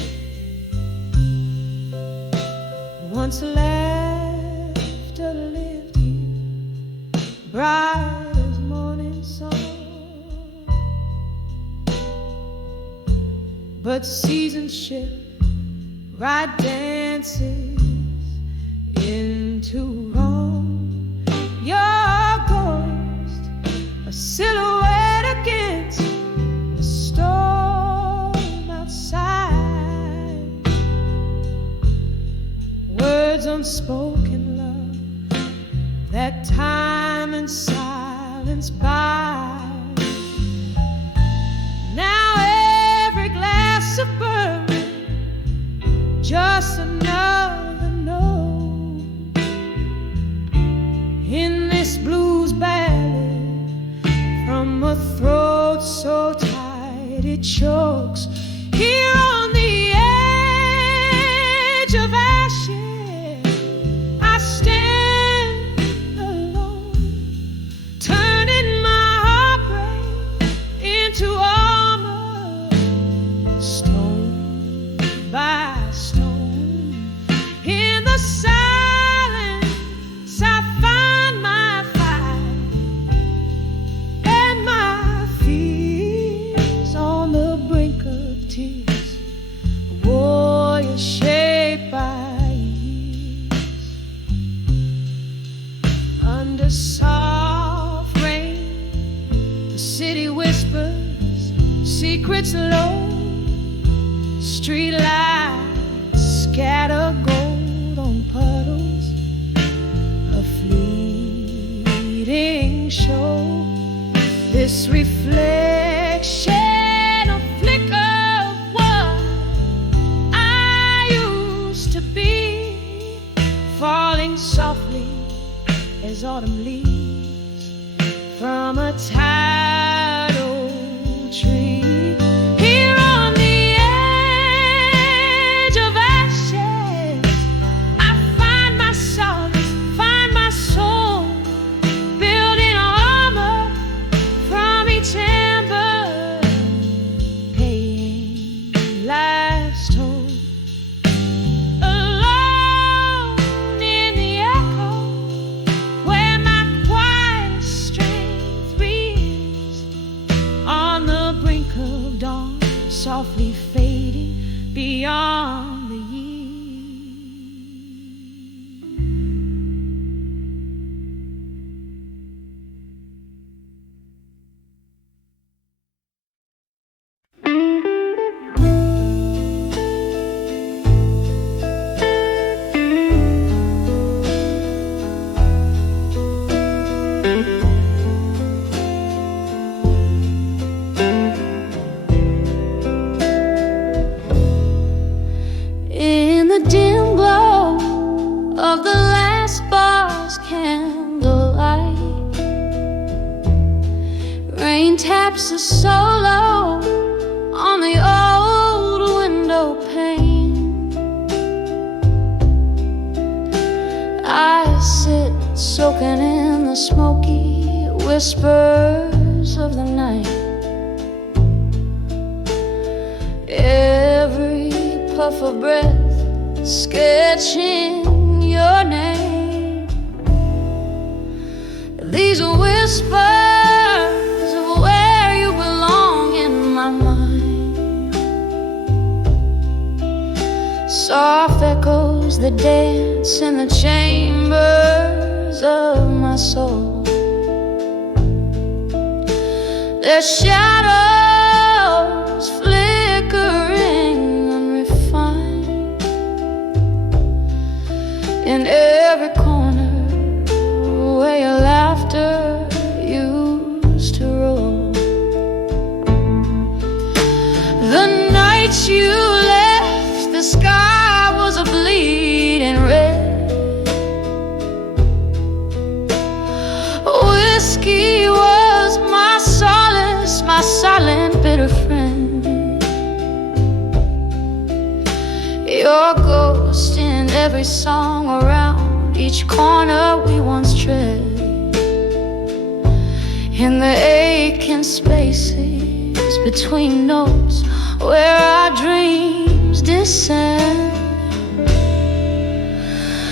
once laughter lived here, bright as morning sun. But seasons shift, right dances into wrong. Your ghost, a silhouette against the storm outside. Words unspoken, love, that time and silence buy. Now every glass of bourbon, just another note in this blues ballad from a throat so tight it chokes. Here on the edge of ashes, I stand alone, turning my heartbreak into armor, stone by stone. In the silence, I find my fight and my fears on the brink of tears. A warrior shaped by years. Under soft rain, the city whispers secrets low. Street lights scatter gold on puddles, a fleeting show. This reflection, a flicker of what I used to be, falling softly as autumn leaves from a tired old tree. Here on the edge of ashes, I find my solace, find my soul, building armor from each ember, paying life's toll. Alone in the echo, where my quiet strength breathes, a solo on the old window pane. I sit soaking in the smoky whispers of the night. Every puff of breath sketching your name. These whispers of where you belong in my mind. Soft echoes that dance in the chambers of my soul. Their shadows flickering unrefined in every corner where your laughter used to roll. The night you left, the sky was a bleeding red. Whiskey was my solace, my silent bitter friend. Your ghost in every song around each corner we once tread. In the aching spaces between notes where our dreams descend.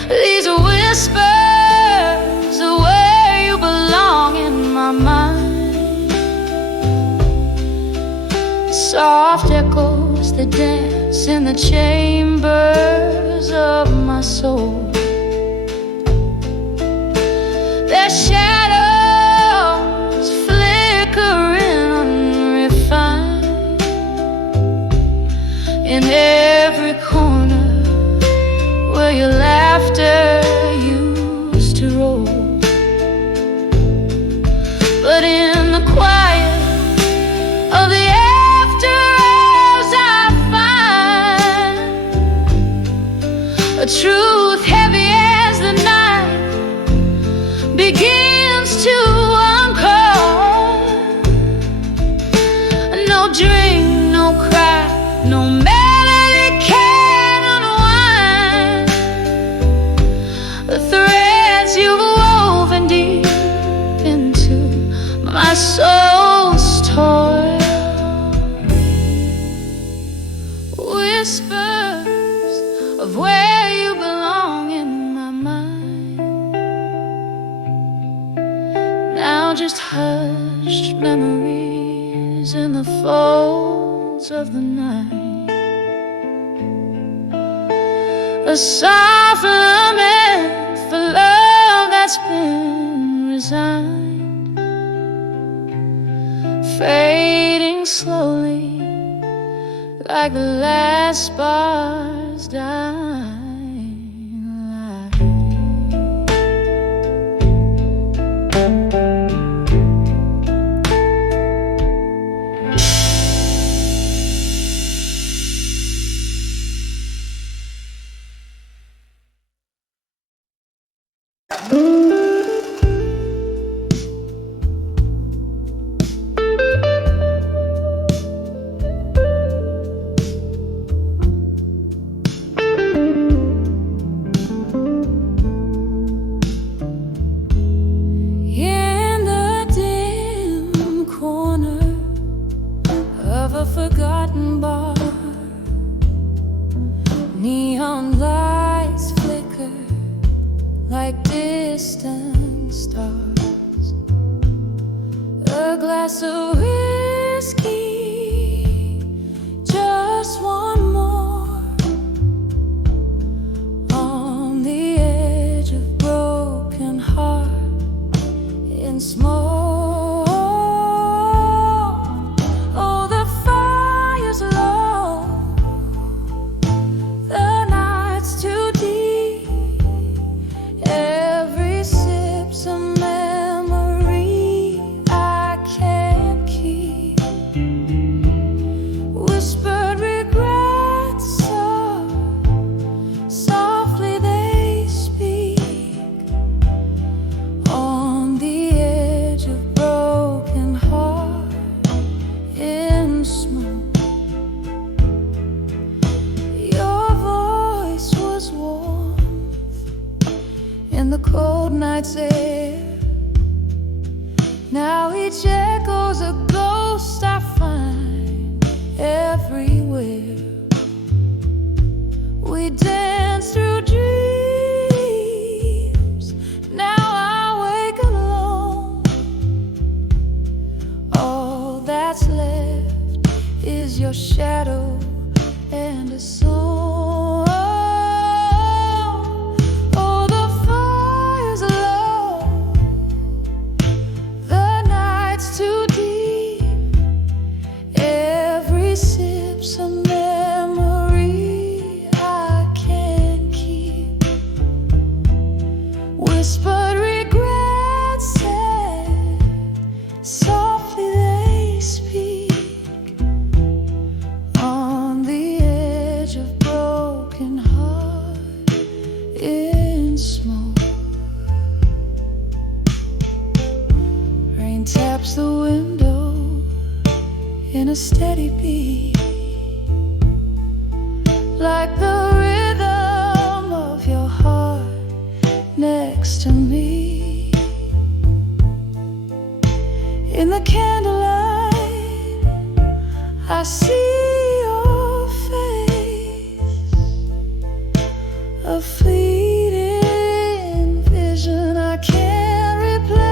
These whispers of where you belong in my mind. Soft echoes that dance in the chambers of my soul. Their shadows flickering unrefined in every corner where your laughter used to roll. But in the quiet of the after hours I find a truth heavy as the night begins to uncoil. No drink, no cry, no melody can unwind the threads you've woven deep into my soul's toil. Whispers of where you belong in my mind. Now just hushed memories in the folds of the night. A soft lament for love that's been resigned, fading slowly like the last sparks dying light. In the dim corner of a forgotten bar, neon lights flicker like distant stars. A glass of whiskey, just one more, on the edge of broken heart in smoke. Oh, the fire's low, the night's too deep. Every sip's a memory I can't keep. the cold night's air. Now each echo's a ghost I find everywhere. We dance through dreams. Now I wake alone. All that's left is your shadow and a song. Oh, the fire's low, the night's too deep. Every sip's a memory I can't keep. Whispered regrets said, softly they speak. On the edge of broken heart in smoke. Rain taps the window in a steady beat, like the rhythm of your heart next to me. In the candlelight, I see your face, a fleeting vision I can't replace.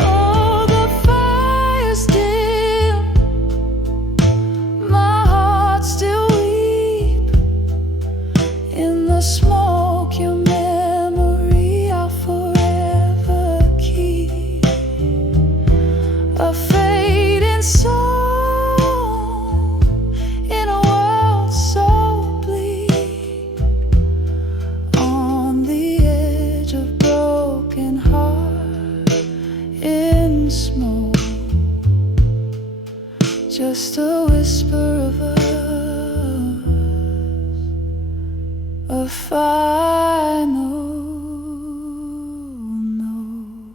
Oh, the fire's dim, my heart still weep. In the smoke, your memory I'll forever keep. A fading song in a world so bleak. On the edge of broken heart in smoke. Just a whisper of us, a final note.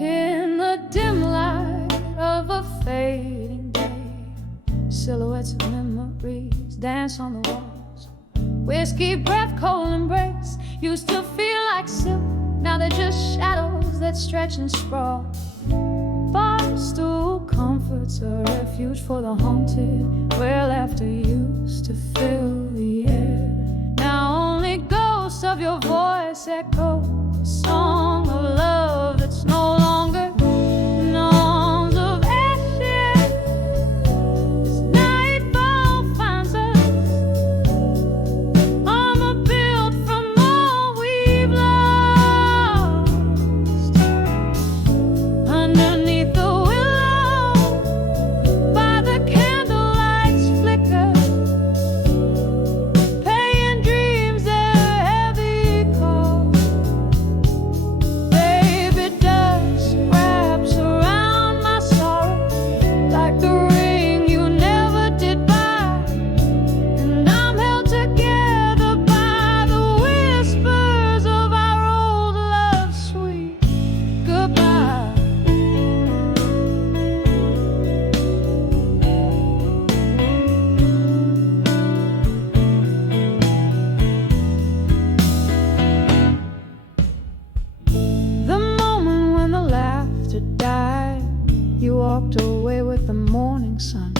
In the dim light of a fading day, silhouettes of memories dance on the walls. Whiskey breath, cold embrace, used to feel like silk. Now they're just shadows that stretch and sprawl. Barstool comforts a refuge for the haunted, where laughter used to fill the air. Now only ghosts of your voice echo a song of love that's no longer norms of ashes. As nightfall finds us, armor built from all we've lost. Underneath the willow, by the candlelight's flicker, paying dreams their heavy call. Baby, dust wraps around my sorrow like the ring you never did buy. And I'm held together by the whispers of our old love's sweet goodbye. The moment when the laughter died, you walked away with the morning sun.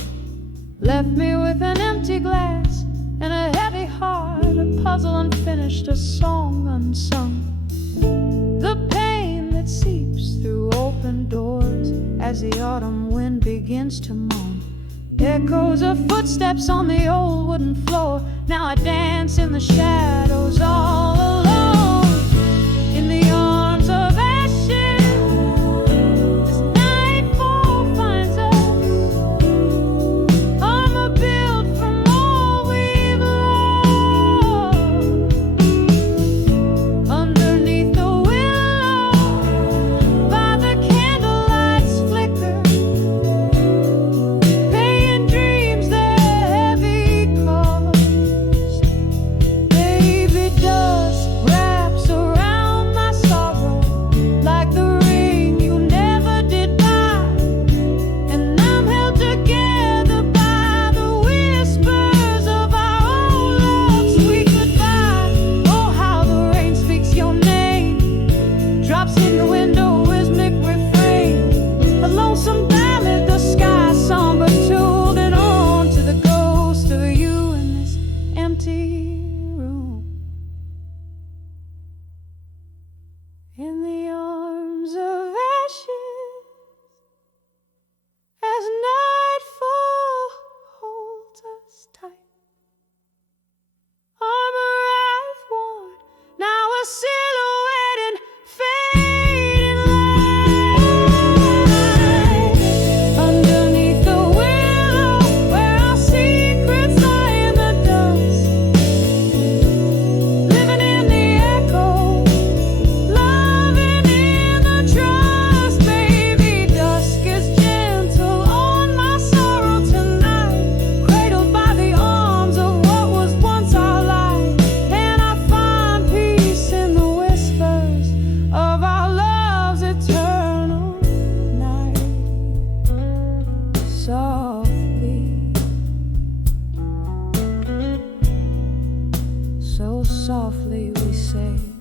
Left me with an empty glass and a heavy heart, a puzzle unfinished, a song unsung. The pain that seeps through open doors as the autumn wind begins to moan. Echoes of footsteps on the old wooden floor. Now I dance in the shadows all alone. In the arms of ashes, as nightfall finds us, armor built from all we've lost. Underneath the willow, by the candlelight's flicker, softly, so softly we say.